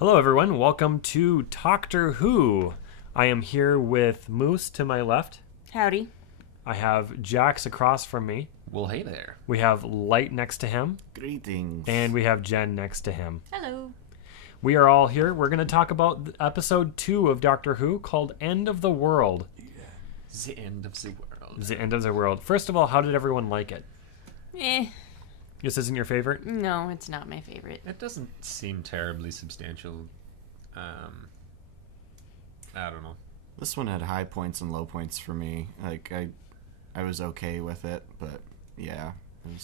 Hello, everyone. Welcome to Talktor Who. I am here with Moose to my left. Howdy. I have Jax across from me. Well, hey there. We have Light next to him. Greetings. And we have Jen next to him. Hello. We are all here. We're going to talk about episode 2 of Doctor Who called End of the World. The end of the world. The End of the World. First of all, how did everyone like it? This isn't your favorite? No, it's not my favorite. It doesn't seem terribly substantial. I don't know. This one had high points and low points for me. Like I was okay with it, but yeah, it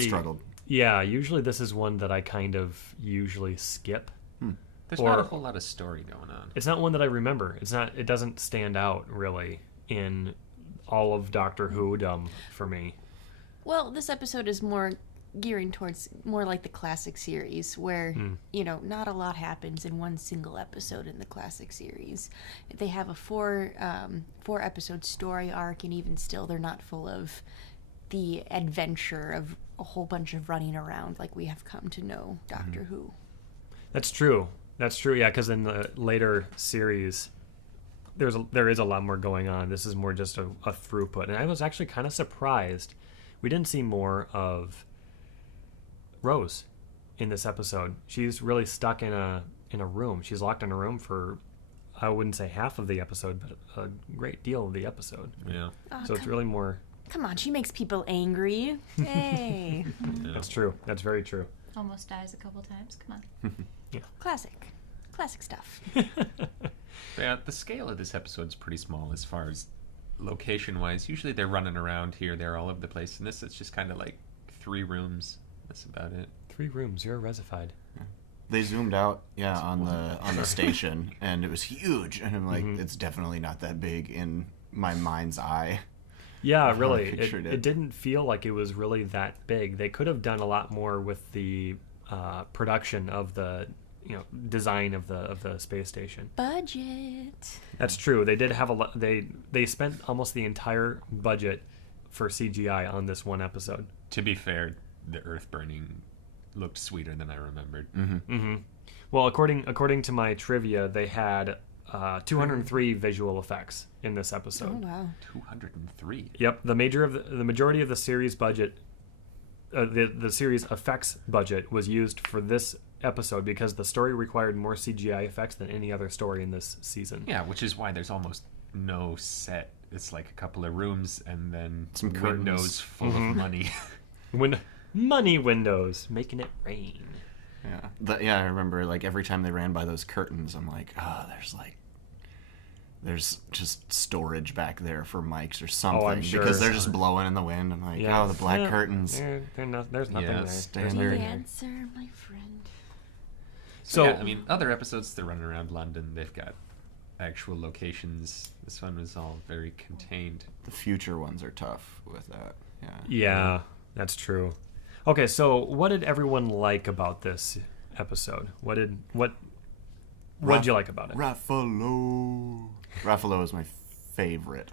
struggled. Yeah, usually this is one that I kind of usually skip. There's not a whole lot of story going on. It's not one that I remember. It doesn't stand out really in all of Doctor Who-dom for me. Well, this episode is more gearing towards more like the classic series where, not a lot happens in one single episode in the classic series. They have a four episode story arc, and even still they're not full of the adventure of a whole bunch of running around like we have come to know Doctor Who. That's true, yeah, because in the later series there is a lot more going on. This is more just a throughput, and I was actually kind of surprised we didn't see more of Rose in this episode. She's really stuck in a room. She's locked in a room for, I wouldn't say half of the episode, but a great deal of the episode. Yeah. So it's really more... Come on, she makes people angry. Hey. Yeah. That's true. That's very true. Almost dies a couple times. Come on. Yeah. Classic stuff. Yeah, the scale of this episode's pretty small as far as location-wise. Usually they're running around here, there, all over the place. And this is just kind of like 3 rooms. That's about it. 3 rooms. You're resified. They zoomed out, on the station, and it was huge. And I'm like, it's definitely not that big in my mind's eye. Yeah, That's how I really. pictured It didn't feel like it was really that big. They could have done a lot more with the production of the design of the space station. Budget. That's true. They did have a lot. They spent almost the entire budget for CGI on this one episode. To be fair, the Earth burning looked sweeter than I remembered. Well, according to my trivia, they had 203 visual effects in this episode. Oh wow. 203. Yep, the majority of the series budget, the series effects budget was used for this episode because the story required more CGI effects than any other story in this season. Yeah, which is why there's almost no set. It's like a couple of rooms and then Some windows curtains. full of money. Money windows making it rain. Yeah, I remember like every time they ran by those curtains, I'm like, there's just storage back there for mics or something. I'm sure. Because they're just blowing in the wind. I'm like, the black curtains. There's nothing there. Standard. The answer, my friend. So yeah, I mean, other episodes they're running around London. They've got actual locations. This one was all very contained. The future ones are tough with that. Yeah, that's true. Okay, so what did everyone like about this episode? What did you like about it? Ruffalo. Ruffalo is my favorite.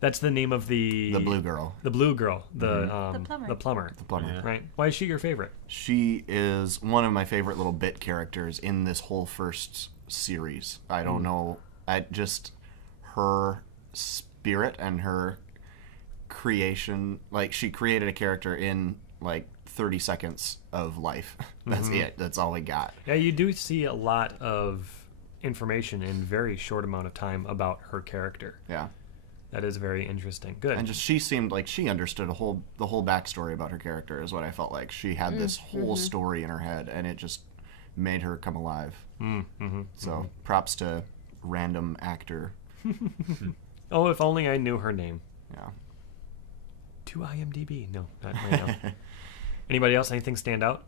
That's the name of the blue girl. The blue girl. The plumber. The plumber. The plumber. Yeah. Right. Why is she your favorite? She is one of my favorite little bit characters in this whole first series. I don't know. Her spirit and her creation. Like, she created a character in, like, 30 seconds of life. That's it. That's all we got. Yeah, you do see a lot of information in very short amount of time about her character. Yeah. That is very interesting. Good. And just she seemed like she understood the whole backstory about her character is what I felt like. She had this whole story in her head, and it just made her come alive. So props to random actor. Oh, if only I knew her name. Yeah. To IMDb. No, not right now. Anybody else? Anything stand out?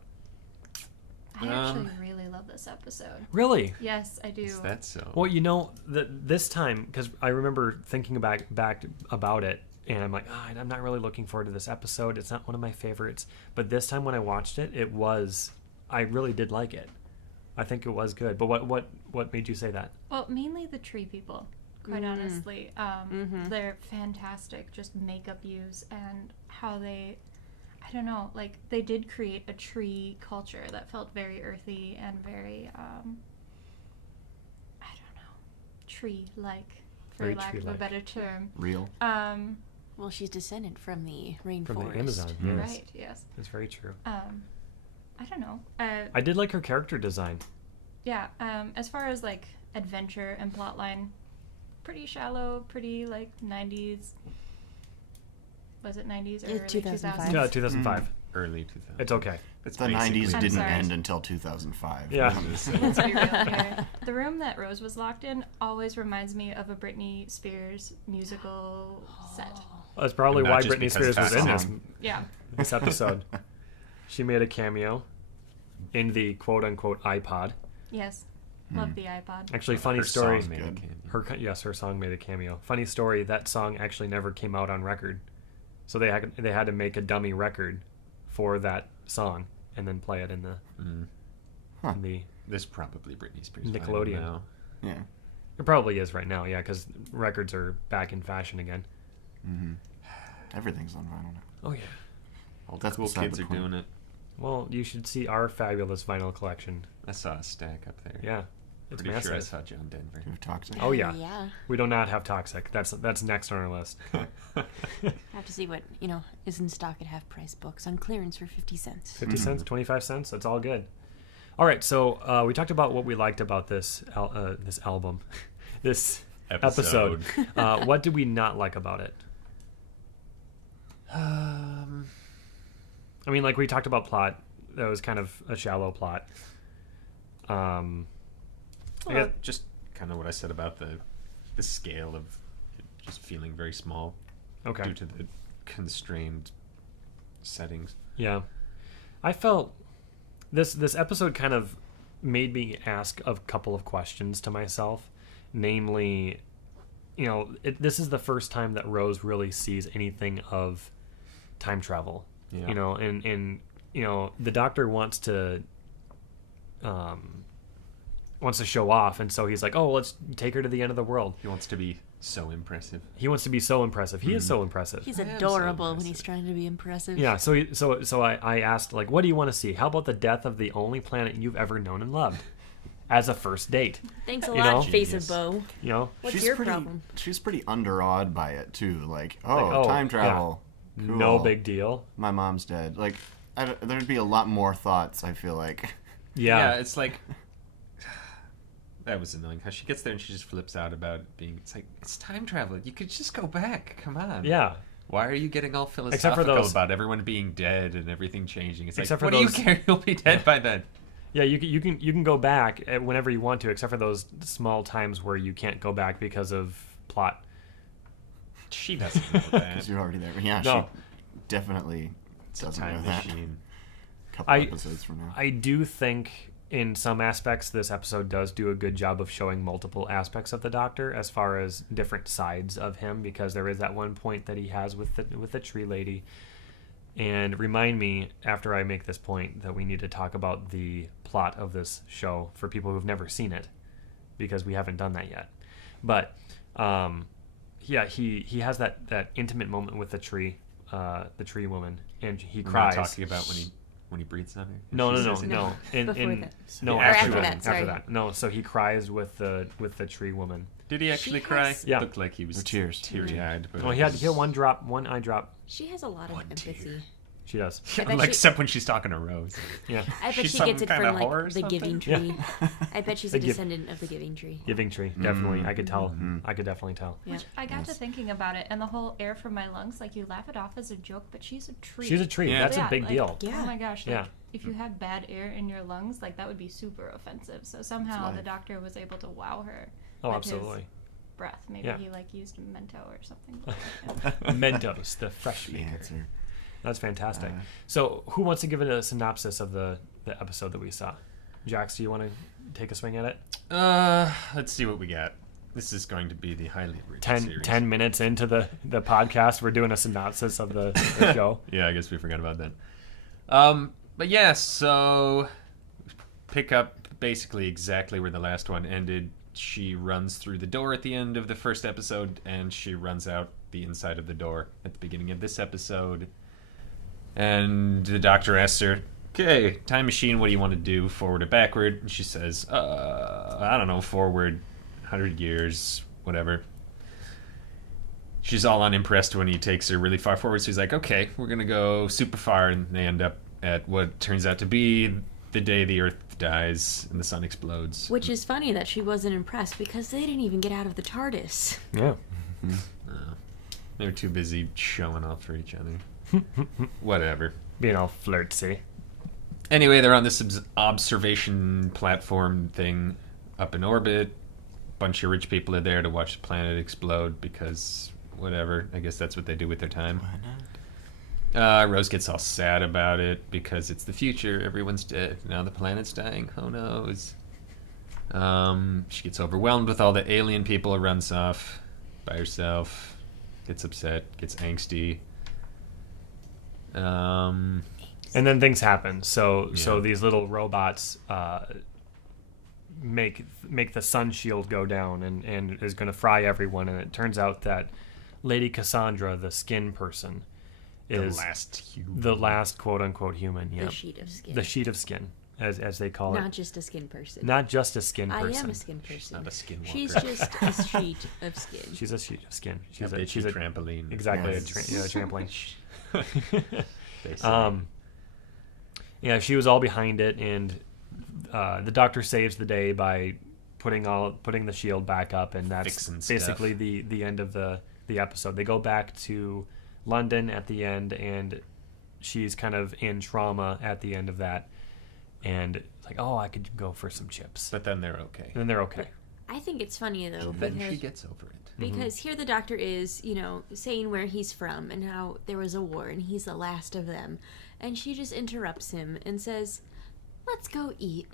I actually really love this episode. Really? Yes, I do. Is that so? Well, this time, because I remember thinking back about it, and I'm like, I'm not really looking forward to this episode. It's not one of my favorites. But this time when I watched it, I really did like it. I think it was good. But what made you say that? Well, mainly the tree people, quite honestly. They're fantastic, just makeup use and how they... I don't know, like, they did create a tree culture that felt very earthy and very tree-like, for Very lack of a tree-like. better term. Real. Well, she's descendant from the rainforest. From the Amazon. Yes. Right, yes. That's very true. I don't know. I did like her character design. Yeah, as far as like adventure and plotline, pretty shallow, pretty like 90s. Was it 90s or Yeah, early 2005. 2000s? Yeah, 2005. Early 2000. It's okay. That's The basically- 90s I'm didn't sorry. end until 2005. Yeah. Let's be real here. The room that Rose was locked in always reminds me of a Britney Spears musical set. That's probably Not why just Britney because Spears was that in this, song. Yeah. this episode. She made a cameo in the quote-unquote iPod. Yes. Love the iPod. Actually, funny Her story. song made a Good. cameo. Her song made a cameo. Funny story. That song actually never came out on record, so they had to make a dummy record for that song and then play it in the Huh. in the. This probably Britney Spears. Nickelodeon. Now. Yeah. It probably is right now, yeah, because records are back in fashion again. Everything's on vinyl now. Oh yeah. All the That's cool beside kids the are point. doing it. Well, you should see our fabulous vinyl collection. I saw a stack up there. Yeah, it's Pretty sure I massive. saw John Denver. Do you have toxic? Oh yeah. Yeah. We do not have Toxic. That's next on our list. I have to see what, is in stock at half price books on clearance for 50 cents. 50 cents, 25 cents. That's all good. All right, so we talked about what we liked about this this album, this episode. What did we not like about it? I mean, like we talked about plot. That was kind of a shallow plot. I Well, guess- just kind of what I said about the scale of it just feeling very small Okay. due to the constrained settings. Yeah. I felt this episode kind of made me ask a couple of questions to myself. Namely, this is the first time that Rose really sees anything of time travel. Yeah. And the Doctor wants to show off, and so he's like, "Oh, let's take her to the end of the world." He wants to be so impressive. He wants to be so impressive. He is so impressive. He's I am so adorable when impressive. he's trying to be impressive. Yeah, so I asked, like, what do you want to see? How about the death of the only planet you've ever known and loved as a first date? Thanks a You lot, know? Face Genius. of Bo. What's she's your pretty, problem? She's pretty underawed by it too. Like, oh, time yeah. travel. Cool. No big deal. My mom's dead. Like, there'd be a lot more thoughts. I feel like. Yeah. It's like that was annoying. How she gets there and she just flips out about being. It's like it's time travel. You could just go back. Come on. Yeah. Why are you getting all Except for philosophical those- about everyone being dead and everything changing? It's like, Except for what those- do you care? You'll be dead by then. Yeah, you can go back whenever you want to, except for those small times where you can't go back because of plot. She doesn't know that. Because you're already there. Yeah, No. she definitely It's a doesn't know time that. machine. A couple I- episodes from now. I do think in some aspects this episode does do a good job of showing multiple aspects of the Doctor as far as different sides of him, because there is that one point that he has with the tree lady. And remind me after I make this point that we need to talk about the plot of this show for people who've never seen it, because we haven't done that yet. But yeah, he has that intimate moment with the tree woman, and he We're cries. not talking about when he breathes on her. No. She says it. No. Before that. No, Or after after that. that, After sorry. that. No, so he cries with the tree woman. Did he actually She cry? has- Yeah. It looked like he was Or tears. teary-eyed. But Oh, he had one eye drop. She has a lot of One empathy. tear. She does. I bet like, she- except when she's talking to Rose. Yeah, I bet She's she some gets it kind from of whore or like the Giving something? Tree. I bet she's The a Giv- descendant of the Giving Tree. Giving Tree, definitely. I could tell. I could definitely tell. Yeah. Which I got to thinking about it, and the whole air from my lungs, like you laugh it off as a joke, but she's a tree. She's a tree. Yeah. That's a Yeah, big like- deal. Yeah. Oh my gosh. Like, Yeah. if you had bad air in your lungs, like that would be super offensive. So somehow life. the Doctor was able to wow her. Oh, with his absolutely. breath. Maybe Yeah. he like used Mento or something. Mentos, the fresh The maker. answer. That's fantastic. Uh, So, who wants to give it a synopsis of the episode that we saw? Jax, do you want to take a swing at it? Let's see what we got. This is going to be the highly rated 10 series. minutes into the podcast, we're doing a synopsis of the show. Yeah, I guess we forgot about that. But yeah, so pick up basically exactly where the last one ended. She runs through the door at the end of the first episode, and she runs out the inside of the door at the beginning of this episode. And the Doctor asks her, "Okay, time machine, what do you want to do, forward or backward?" And she says, "I don't know, forward. 100 years, whatever. She's all unimpressed when he takes her really far forward. So he's like, okay, we're going to go super far. And they end up at what turns out to be the day the Earth dies and the sun explodes. Which is funny that she wasn't impressed because they didn't even get out of the TARDIS. Yeah. They were too busy showing off for each other. Whatever. Being all flirtsy. Anyway, they're on this observation platform thing up in orbit. Bunch of rich people are there to watch the planet explode because whatever. I guess that's what they do with their time. Why not? Rose gets all sad about it because it's the future. Everyone's dead. Now the planet's dying. Who knows? She gets overwhelmed with all the alien people, runs off by herself, gets upset, gets angsty. And then things happen. So Yeah. these little robots make the sun shield go down and is going to fry everyone. And it turns out that Lady Cassandra, the skin person, is the last quote unquote human. Yeah, The sheet of skin. the sheet of skin, as they call Not it. just a skin person. Not just a skin I person. am a skin person. Not a skinwalker. She's just a sheet of skin. She's a sheet of skin. She's a trampoline. Exactly, Yes. a trampoline. Basically. Yeah, she was all behind it, and the Doctor saves the day by putting the shield back up, and that's Fixing stuff. basically the end of the episode. They go back to London at the end, and she's kind of in trauma at the end of that, and it's like, oh, I could go for some chips, But then they're okay. and then they're okay. I think it's funny though Then because she gets over it. because here the Doctor is, saying where he's from and how there was a war and he's the last of them, and she just interrupts him and says, "Let's go eat.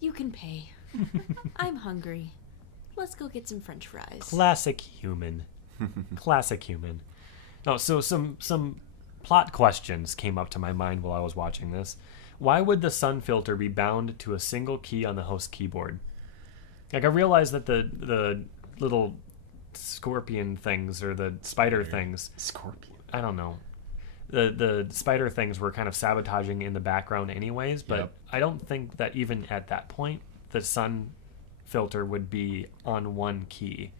You can pay. I'm hungry. Let's go get some French fries." Classic human. Classic human. No, so some plot questions came up to my mind while I was watching this. Why would the sun filter be bound to a single key on the host keyboard? Like, I realized that the little scorpion things or the spider things, Scorpion. I don't know. The spider things were kind of sabotaging in the background anyways, but Yep. I don't think that even at that point the sun filter would be on one key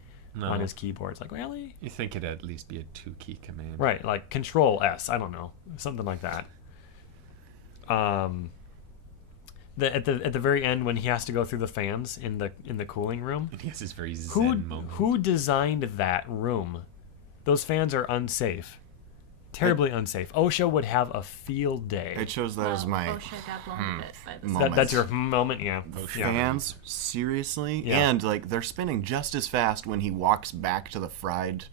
on his keyboard. It's like, really? You think it'd at least be a 2-key command. Right, like Control S, I don't know. Something like that. At the very end when he has to go through the fans in the cooling room, And he has this very who zen moment. who designed that room? Those fans are unsafe. Terribly unsafe. OSHA would have a field day. It shows that as my Osha got blown a bit by the moment. That's your moment, yeah. Yeah. fans. Seriously, Yeah. and like they're spinning just as fast when he walks back to the fried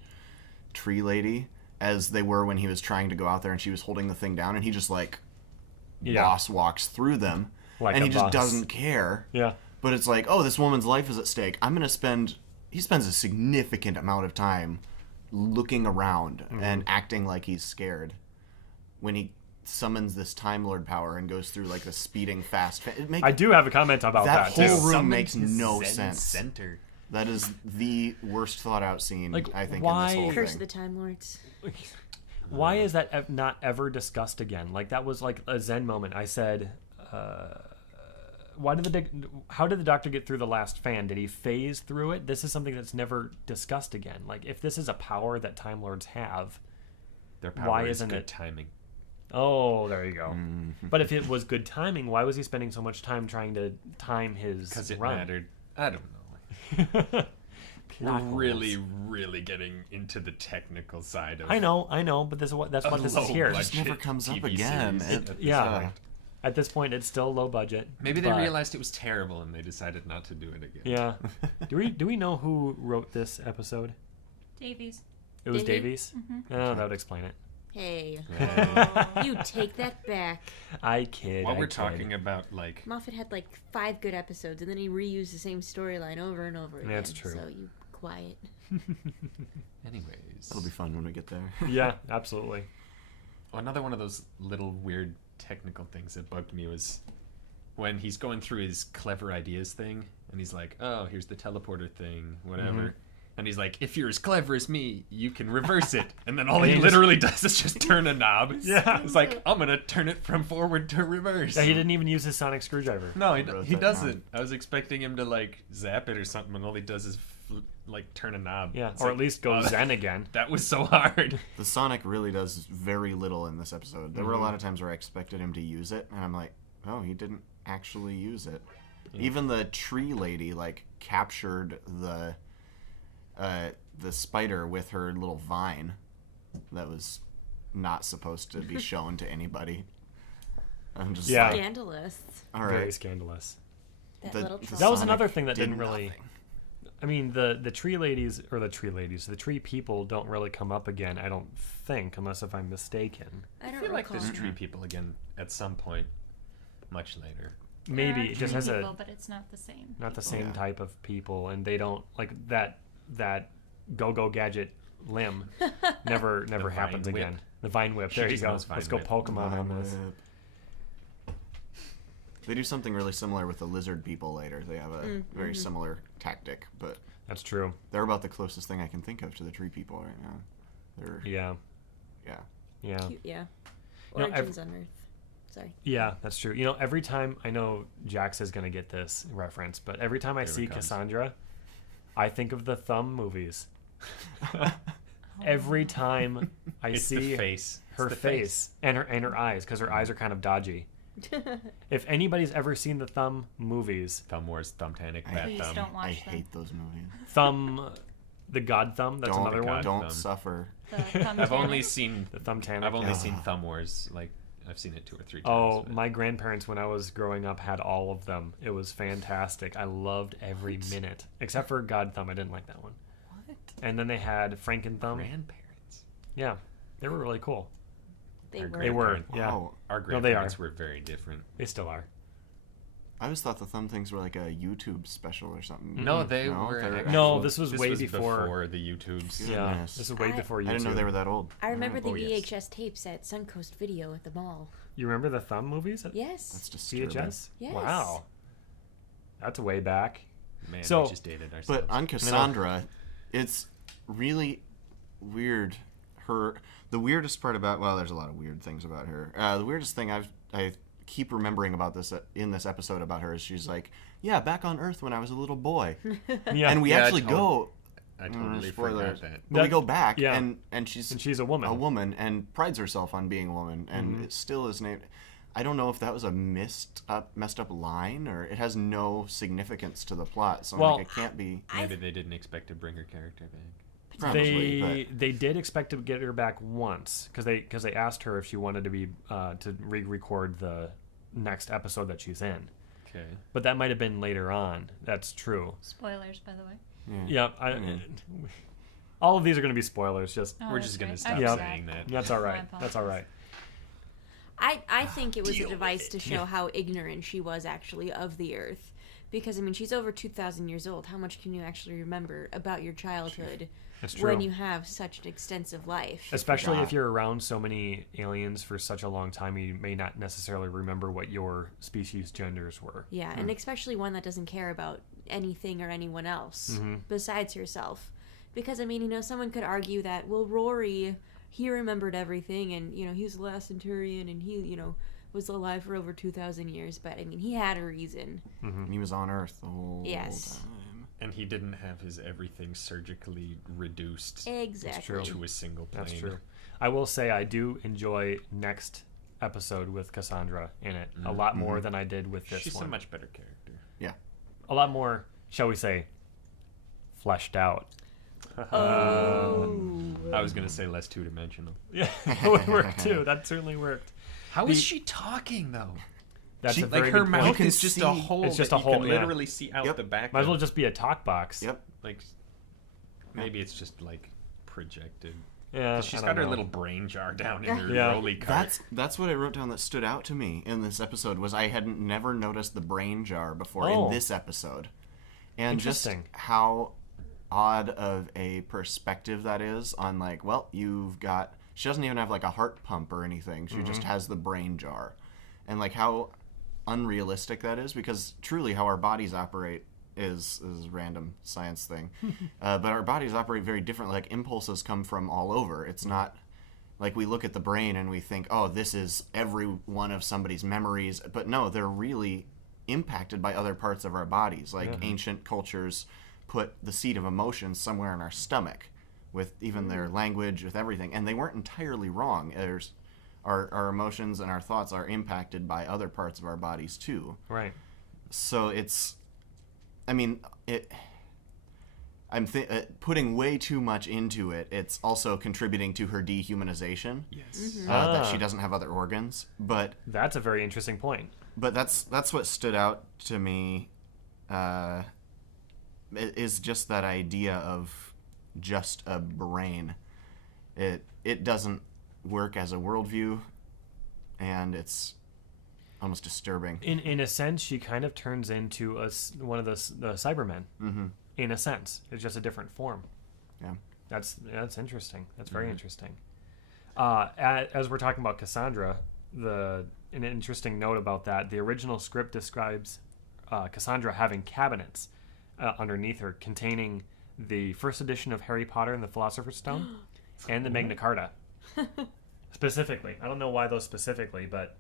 tree lady as they were when he was trying to go out there and she was holding the thing down, and he just boss walks through them, Like and a he just boss. doesn't care. Yeah. But it's like, oh, this woman's life is at stake. He spends a significant amount of time looking around and acting like he's scared when he summons this Time Lord power and goes through like the speeding fast. I do have a comment about That that, whole too. room Summoned makes his no zen sense. Center. That is the worst thought out scene, Like, I think, why- in this whole Curse thing. of the Time Lords. Why is that not ever discussed again? Like, that was like a zen moment. I said, how did the Doctor get through the last fan? Did he phase through it? This is something that's never discussed again. Like, if this is a power that Time Lords have, Their power Why is isn't good it- timing. oh, there you go. But if it was good timing, why was he spending so much time trying to time his Because it run? mattered. I don't know. Plot We're holes. really, really getting into the technical side of I know, but that's what this is low here. budget Never comes up TV again. series It- at this yeah. point. At this point, it's still low budget. Maybe they but- realized it was terrible and they decided not to do it again. Yeah. Do we know who wrote this episode? Davies. It was Did he? Davies. Oh, that would explain it. Hey, Uh, you take that back. I kid. While I we're kid. talking about like Moffat had like 5 good episodes, and then he reused the same storyline over and over again. That's true. So you quiet. anyways. That'll be fun when we get there. Yeah, absolutely. Another one of those little weird technical things that bugged me was when he's going through his clever ideas thing and he's like, oh, here's the teleporter thing, whatever. And he's like, if you're as clever as me, you can reverse it. And then all And he he literally does is just turn a knob. Yeah. It's like, I'm going to turn it from forward to reverse. Yeah, he didn't even use his sonic screwdriver. No, Wrote he that doesn't. I was expecting him to, like, zap it or something, and all he does is, like, turn a knob. Yeah, It's or like, at least go zen again. That was so hard. The Sonic really does very little in this episode. There were a lot of times where I expected him to use it, and I'm like, oh, he didn't actually use it. Even the tree lady, like, captured the spider with her little vine that was not supposed to be shown to anybody. I'm just Yeah. like, Scandalous. all Very right. scandalous. That The- little the troll. That was Sonic another thing that did didn't really. nothing. I mean, the tree ladies, the tree people don't really come up again, I don't think, unless if I'm mistaken. I I don't feel like recall. there's tree people again at some point, much later. There Maybe are it just tree has people, a but it's not the same. not the people. same Yeah. type of people, and they don't like that go gadget limb never Vine happens whip. again. The vine whip. She There you just go. knows vine Let's go whip. Pokemon on this. They do something really similar with the lizard people later. They have a very similar tactic, but That's true. they're about the closest thing I can think of to the tree people right now. They're Yeah. yeah. Cute, yeah. You know, Origins on Earth. Sorry. Yeah, that's true. You know, every time I know Jax is gonna get this reference, but every time I Here it see comes. Cassandra, I think of the Thumb movies. Every time I It's see the face. It's her the face and her eyes, because her eyes are kind of dodgy. If anybody's ever seen the Thumb movies, Thumb Wars, Thumbtanic, I- Bat Please Thumb. don't watch I them. hate those movies. Thumb, the God Thumb, that's don't another one. God. don't Thumb. suffer. The Thumbtanic. I've only seen The Thumbtanic. I've only Yeah. seen Thumb Wars. Like I've seen it 2 or 3 times. Oh, but- my grandparents, when I was growing up, had all of them. It was fantastic. I loved every minute, except for God Thumb. I didn't like that one. What? And then they had Franken Thumb. grandparents. Yeah, they were really cool. They Our were. They were. grandparents- Yeah, Wow. Our No, they grandparents are. were very different. they still are. I always thought the thumb things were like a YouTube special or something. No, they No, were. they're actual- No, this was way before- before the YouTubes. Yeah, Goodness. this is way I- before YouTube. I didn't know they were that old. I remember the Oh, yes. VHS tapes at Suncoast Video at the mall. You remember the Thumb movies? Yes. That's disturbing. VHS? Yes. Wow. That's way back. Man, So- we just dated ourselves. But on Cassandra, it's really weird. The weirdest part about, well, there's a lot of weird things about her. The weirdest thing I keep remembering about this in this episode about her is she's like, yeah, back on Earth when I was a little boy, Yeah, and we Yeah, I actually told- go. I totally spoilers. forgot that. But we That- go back, yeah. and she's and she's a woman. a woman and prides herself on being a woman, and it still is named. I don't know if that was a messed up line, or it has no significance to the plot. So I'm Well, like, it can't be. Maybe they didn't expect to bring her character back. Probably, They did expect to get her back once because they asked her if she wanted to be to re-record the next episode that she's in, Okay. but that might have been later on. That's true. Spoilers, by the way. Yeah, all of these are going to be spoilers. Just Oh, We're that's just gonna right. stop I Yeah. forgot. saying that. that's all My right. That's all right. I think it was a Deal device with to it. show Yeah. how ignorant she was actually of the Earth. Because, I mean, she's over 2,000 years old. How much can you actually remember about your childhood That's true. when you have such an extensive life? Especially Yeah. if you're around so many aliens for such a long time, you may not necessarily remember what your species genders were. Yeah, and especially one that doesn't care about anything or anyone else besides herself. Because, I mean, you know, someone could argue that, well, Rory, he remembered everything, and, you know, he was the last Centurion, and he, you know, was alive for over 2,000 years. But, I mean, he had a reason. And he was on Earth the whole Yes. time. And he didn't have his everything surgically reduced Exactly. to a single plane. That's true. I will say I do enjoy next episode with Cassandra in it a lot more than I did with this She's one. a much better character. A lot more, shall we say, fleshed out. Oh. I was gonna say less two-dimensional. Yeah, it worked too. That certainly worked. How is she talking though? That's a Like very her good point. mouth can is just a see- hole. It's just that a hole, You can yeah. literally see out Yep. the back. Might as of. well just be a talk box. Yep. Like maybe it's just like projected. Yeah, She's I got don't her know. little brain jar down in her Yeah. rolly cart. That's what I wrote down that stood out to me in this episode was I hadn't never noticed the brain jar before Oh. in this episode, and just Interesting. how odd of a perspective that is on like, well, you've got. She doesn't even have like a heart pump or anything. She just has the brain jar, and like how unrealistic that is because truly how our bodies operate is a random science thing. But our bodies operate very differently. Like, impulses come from all over. It's not like we look at the brain and we think, oh, this is every one of somebody's memories. But no, they're really impacted by other parts of our bodies. Like, ancient cultures put the seat of emotions somewhere in our stomach, with even their language, with everything. And they weren't entirely wrong. Our emotions and our thoughts are impacted by other parts of our bodies too. Right. So I'm putting way too much into it. It's also contributing to her dehumanization. Yes. That she doesn't have other organs. But That's a very interesting point. that's what stood out to me. Is just that idea of just a brain. It doesn't work as a worldview, and it's almost disturbing. In a sense, she kind of turns into one of the Cybermen. Mm-hmm. In a sense, it's just a different form. Yeah. That's interesting. That's very interesting. As we're talking about Cassandra, an interesting note about that: the original script describes Cassandra having cabinets underneath her containing the first edition of Harry Potter and the Philosopher's Stone and the Magna Carta. Specifically, I don't know why those specifically, but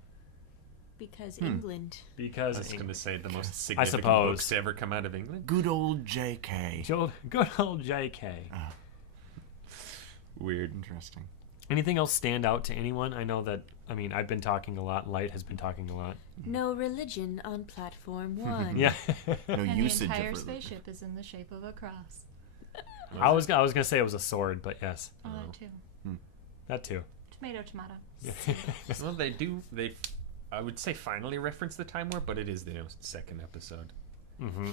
Because England. because I was going to say the most I significant suppose. books to ever come out of England. Good old J.K. Good old J.K. Weird. Interesting. Anything else stand out to anyone? I know that. I've been talking a lot. Light has been talking a lot. No religion on platform 1. Yeah. No And the usage entire of religion. spaceship is in the shape of a cross. I was gonna say it was a sword, but yes, Oh, that too. that too. Tomato, tomato. Well, they I would say finally reference the Time War, but it is the second episode. Mm-hmm.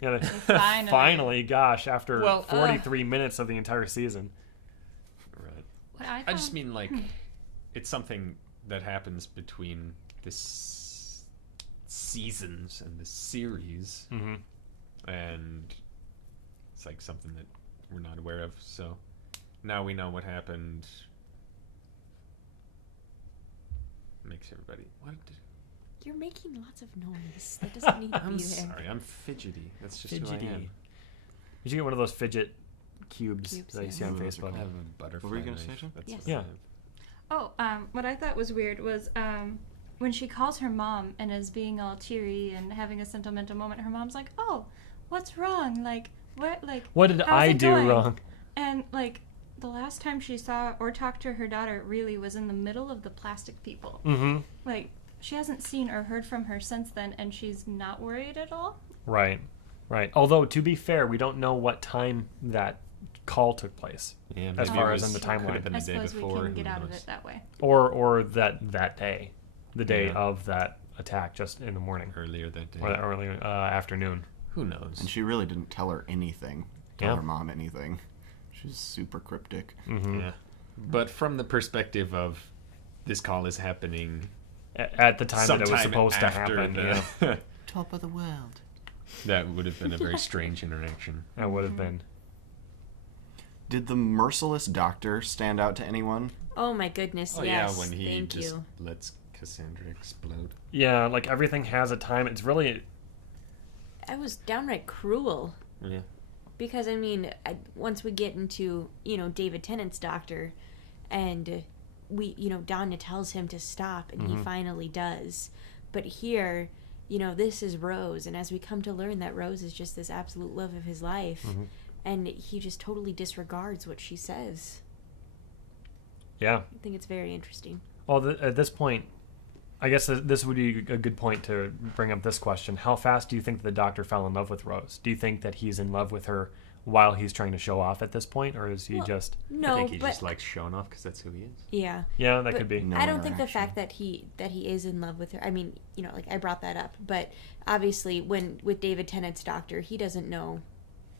Yeah. Finally. Finally, gosh, after Well, 43 minutes of the entire season. Right. What I I just found- mean, like, it's something that happens between the seasons and the series, Mm-hmm. and it's like something that we're not aware of. So now we know what happened. Makes everybody You're making lots of noise. That doesn't need to I'm be there. sorry, I'm fidgety. That's just Fidgety. who I am. You should get one of those fidget cubes, Cubes, that you yeah. see on Ooh, those are Facebook. I have a butterfly. What were you gonna say, knife. Jen? That's Yes. what I Yeah. have. what I thought was weird was when she calls her mom and is being all teary and having a sentimental moment, her mom's like, "Oh, what's wrong? Like, What did how's I it do going?" wrong? And like the last time she saw or talked to her daughter really was in the middle of the plastic people. Mm-hmm. Like, she hasn't seen or heard from her since then, and she's not worried at all. Right. Although, to be fair, we don't know what time that call took place, Yeah, as maybe far it as in was- the timeline. could have been I the day suppose before. we can who get out of knows? it that way. or that day, the day Yeah. of that attack, just in the morning Earlier that day. or early afternoon. Who knows? And she really didn't tell her anything. Yeah. Tell her mom anything. She's super cryptic. Mm-hmm. Yeah. But from the perspective of this call is happening At the time that it was sometime supposed to after happen, the- yeah, Top of the world. that would have been a very strange interaction. that would have been. Did the merciless doctor stand out to anyone? Oh my goodness, Oh yes. yeah, when he Thank just you. lets Cassandra explode. Yeah, like everything has a time. It's really I was downright cruel. Yeah. Because, once we get into, David Tennant's doctor, and Danya tells him to stop, and he finally does. But here, this is Rose, and as we come to learn that Rose is just this absolute love of his life, and he just totally disregards what she says. yeah. I think it's very interesting. Well, at this point, I guess this would be a good point to bring up this question. How fast do you think the doctor fell in love with Rose? Do you think that he's in love with her while he's trying to show off at this point, or is he just... No, I think he but just likes showing off because that's who he is. yeah. Yeah, that But could be. No I don't think the interaction. fact that he is in love with her. I brought that up, but obviously, with David Tennant's doctor, he doesn't know,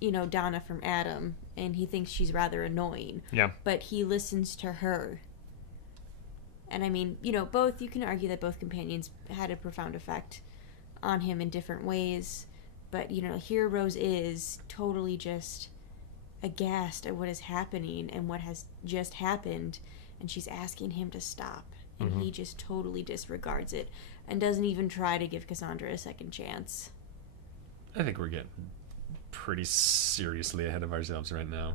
Donna from Adam, and he thinks she's rather annoying. Yeah. But he listens to her. And both, you can argue that both companions had a profound effect on him in different ways. But, here Rose is totally just aghast at what is happening and what has just happened. And she's asking him to stop. And he just totally disregards it and doesn't even try to give Cassandra a second chance. I think we're getting pretty seriously ahead of ourselves right now.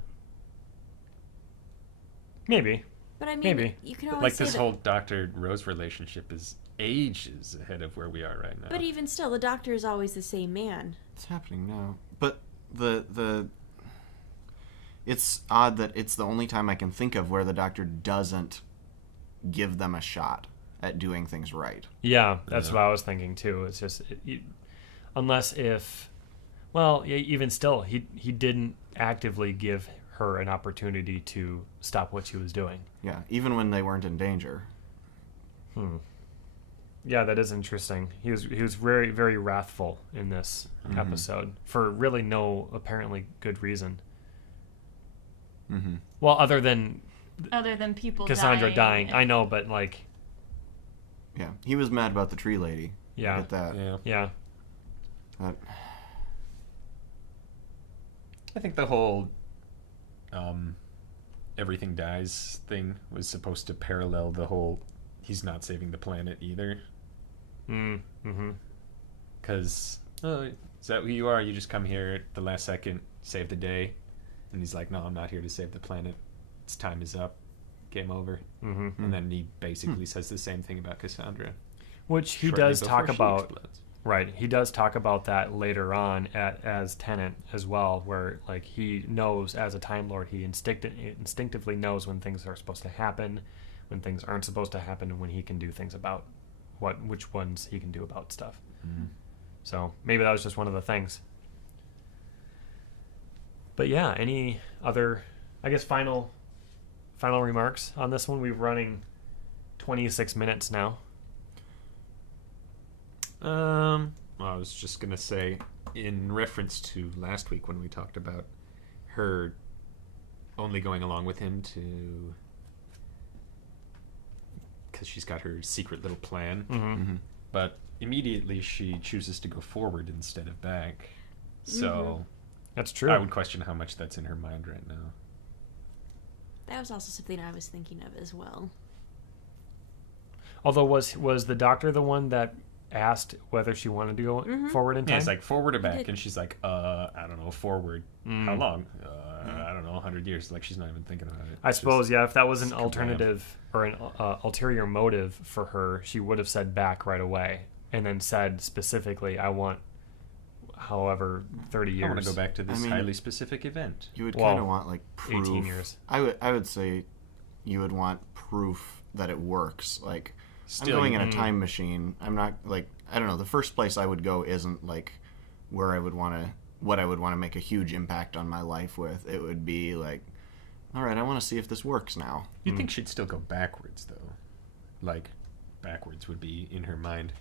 Maybe. But I mean, Maybe. you can always Like say this that, whole Dr. Rose relationship is ages ahead of where we are right now. But even still, the Doctor is always the same man. It's happening now. But it's odd that it's the only time I can think of where the Doctor doesn't give them a shot at doing things right. Yeah, that's Yeah. what I was thinking too. It's just unless if, well, even still, he didn't actively give her an opportunity to stop what she was doing. Yeah, even when they weren't in danger. Yeah, that is interesting. He was very, very wrathful in this episode for really no apparently good reason. Mm-hmm. Well, other than people Cassandra dying. and- I know, but like, Yeah, he was mad about the tree lady. Yeah. I get that. Yeah. yeah, But I think the whole everything dies thing was supposed to parallel the whole he's not saving the planet either. mm-hmm. Because, is that who you are? You just come here at the last second, save the day. And he's like, no, I'm not here to save the planet. Its time is up. Game over. Mm-hmm. And then he basically says the same thing about Cassandra. Which he shortly does before talk she about. explodes. Right, he does talk about that later on as Tennant as well, where like he knows as a Time Lord, he instinctively knows when things are supposed to happen, when things aren't supposed to happen, and when he can do things about which ones he can do about stuff. Mm-hmm. So maybe that was just one of the things. But yeah, any other, I guess, final remarks on this one? We're running 26 minutes now. I was just gonna say, in reference to last week when we talked about her only going along with him because she's got her secret little plan, Mm-hmm. but immediately she chooses to go forward instead of back. So That's true. I would question how much that's in her mind right now. That was also something I was thinking of as well. Although was the Doctor the one that asked whether she wanted to go forward in time? Yeah, it's like forward or back, did. and she's like, I don't know, forward. How long? I don't know, 100 years. Like, she's not even thinking about it. I suppose, yeah, if that was an kablam. alternative or an ulterior motive for her, she would have said back right away and then said specifically, I want however 30 years. I want to go back to this I mean, highly specific event. you would Well, kind of want like proof. 18 years. I would say you would want proof that it works. Like, Still, I'm going in a time machine. I'm not like, I don't know. The first place I would go isn't like where I would want to, what I would want to make a huge impact on my life with. It would be like, all right, I want to see if this works now. You'd think she'd still go backwards, though. Like, backwards would be in her mind.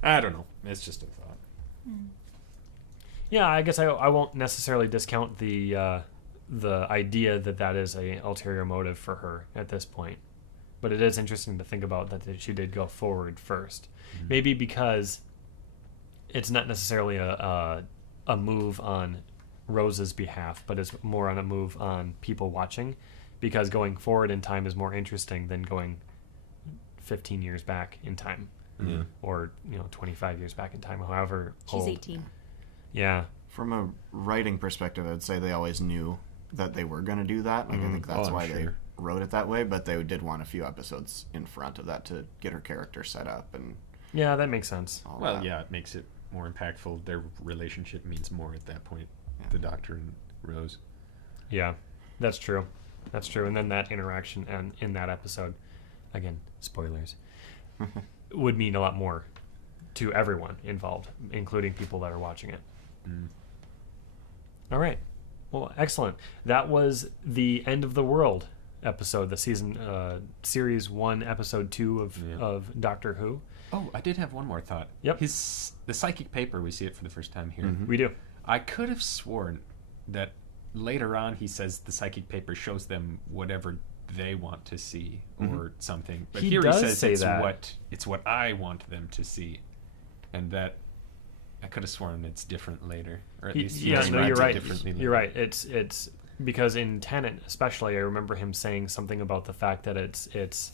I don't know. It's just a thought. Yeah, I guess I won't necessarily discount the idea that is a ulterior motive for her at this point. But it is interesting to think about that she did go forward first. Maybe because it's not necessarily a move on Rose's behalf, but it's more on a move on people watching, because going forward in time is more interesting than going 15 years back in time. Yeah. Or 25 years back in time, however She's old. 18. Yeah. From a writing perspective, I'd say they always knew that they were going to do that. Like, I think that's I'm why they sure. wrote it that way, but they did want a few episodes in front of that to get her character set up and Yeah, that makes sense. all Well, that. yeah, it makes it more impactful. Their relationship means more at that point. The Doctor and Rose. Yeah, that's true. That's true. And then that interaction and in that episode, again, spoilers, would mean a lot more to everyone involved, including people that are watching it. All right. Well, excellent. That was the End of the World episode, the series 1, episode 2 of Doctor Who. Oh, I did have one more thought. Yep. The psychic paper, we see it for the first time here. We do. I could have sworn that later on he says the psychic paper shows them whatever they want to see or something. But He here does he says say it's that. it's what I want them to see. And that I could have sworn it's different later. Or at least he Yeah, no, describes you're it right. differently You're later. right. It's because in Tenet, especially, I remember him saying something about the fact that it's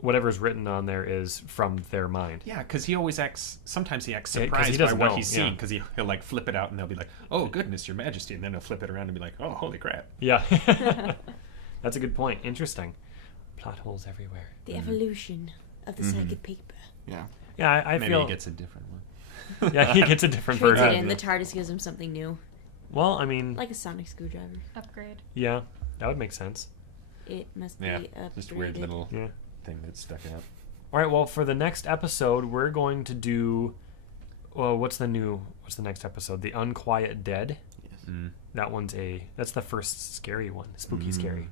whatever's written on there is from their mind. Yeah, because he always acts. Sometimes he acts Yeah, 'cause surprised he by doesn't what know, he's yeah. seeing. Because he'll like flip it out, and they'll be like, "Oh goodness, Your Majesty," and then he'll flip it around and be like, "Oh, holy crap." Yeah. That's a good point. Interesting. Plot holes everywhere. The evolution of the psychic paper. Yeah. Yeah, I Maybe feel. he gets a different one. Yeah, he gets a different Trades version. it in. The TARDIS gives him something new, Well, I mean, like a sonic screwdriver. Upgrade. yeah, that would make sense. It must Yeah, be upgraded. just a weird little Yeah. thing that's stuck out. All right. Well, for the next episode, we're going to do. Well, what's the next episode? The Unquiet Dead. Mm. That's the first scary one. Spooky, scary.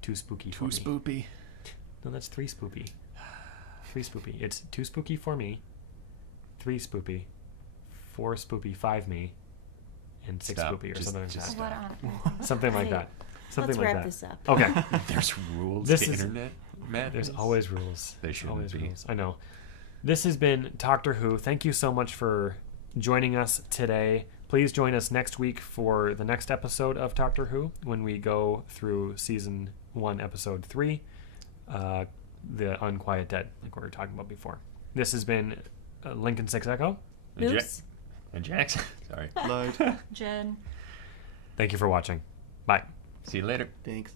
Too spooky for Too me. spoopy. No, that's 3 spoopy. 3 spoopy. It's 2 spooky for me, 3 spoopy, 4 spoopy, 5 me, and 6 Stop. spoopy or Just- something like just that. What on earth? Something like Okay, that. Something Let's like wrap that. this up. Okay. There's rules This to is- internet madness. There's always rules. There There's shouldn't always be. rules. I know. This has been Talktor Who. Thank you so much for joining us today. Please join us next week for the next episode of Talktor Who when we go through season 1, episode 3, The Unquiet Dead, like we were talking about before. This has been Lincoln 6 Echo. And Ja- Moose. and Jackson. Sorry. Light. Jen. Thank you for watching. Bye. See you later. Thanks.